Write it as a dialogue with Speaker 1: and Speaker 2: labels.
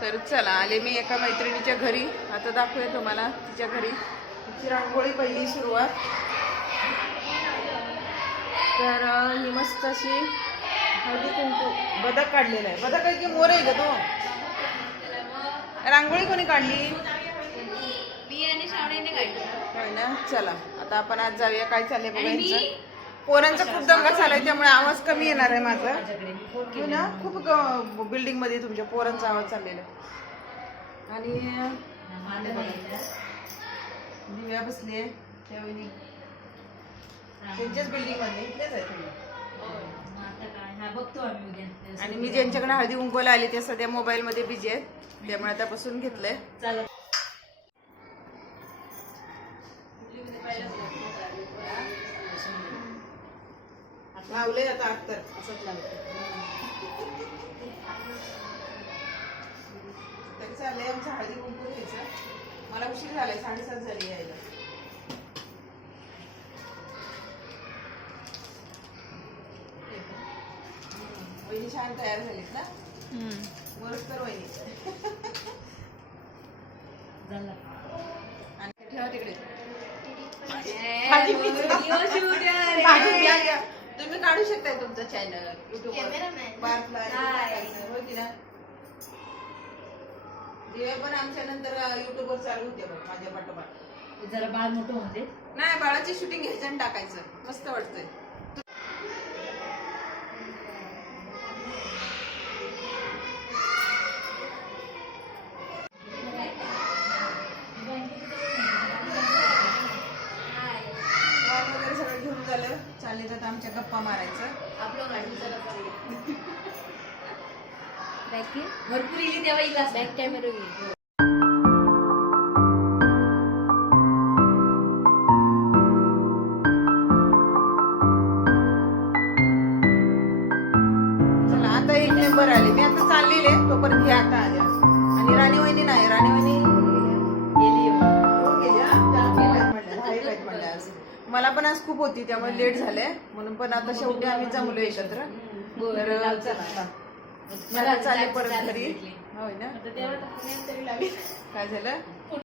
Speaker 1: तर चला आले मी एका मैत्रिणीच्या घरी. आता दाखवूया तुम्हाला तिच्या घरी. तिची रांगोळी पहिली सुरुवात. तर ही मस्त अशी हळदी कुंकू. बदक काढलेला आहे. बदक आहे की मोर आहे का तो? रांगोळी कोणी काढली? होय ना? चला आता आपण आज जाऊया. काय चाललंय बघायचं? पोरांचा खूप दंगा चालू आहे त्यामुळे आवाज कमी येणार आहे माझा. हो ना? खूप बिल्डिंगमध्ये तुमच्या पोरांचा आवाज चाललेला आणि दिव्या बसली आहे त्यावेळी त्यांच्याच बिल्डिंगमध्ये आहे
Speaker 2: बघतो
Speaker 1: आणि मी ज्यांच्याकडे हळदी उंकवायला आली ते सध्या मोबाईल मध्ये बिझी आहेत. त्यामुळे आता बसून घेतलंय. लावलंय आता अत्तर
Speaker 2: असंच लावतो
Speaker 1: तरी चाललंय आमचं हळदी कुंकू घ्यायचं. मला उशीर झालाय साडेसात झाली यायला. वहिनी छान तयार झालीत ना? मस्त तर वहिनी.
Speaker 2: झाला.
Speaker 1: आणि ठेवा तिकडे. तुम्ही काढू शकताय तुमचं चॅनल युट्यूब
Speaker 2: Hi.
Speaker 1: हो की ना? दिव्या पण आमच्या नंतर युट्यूबवर चालू होते बघ माझ्या पाठोपाठ.
Speaker 2: जरा बाळ मोठं होते
Speaker 1: नाही बाळाची शूटिंग घ्यायचं आणि टाकायचं. मस्त वाटतंय. चालले तर आमच्या गप्पा मारायचं.
Speaker 2: आपलं भरपूर येईल तेव्हा येईल बॅक कॅमेरा येईल.
Speaker 1: चला आता एक मेंबर आले. मी आता चाललेले तोपर्यंत ह्या आता आल्या आणि राणी वहिनी नाही. राणी वहिनी मला पण आज खूप होती त्यामुळे लेट झालंय. म्हणून पण आता शेवटी आम्ही जमलो एकत्र. तर चला. मला चालले परत घरी. होय ना? काय झालं?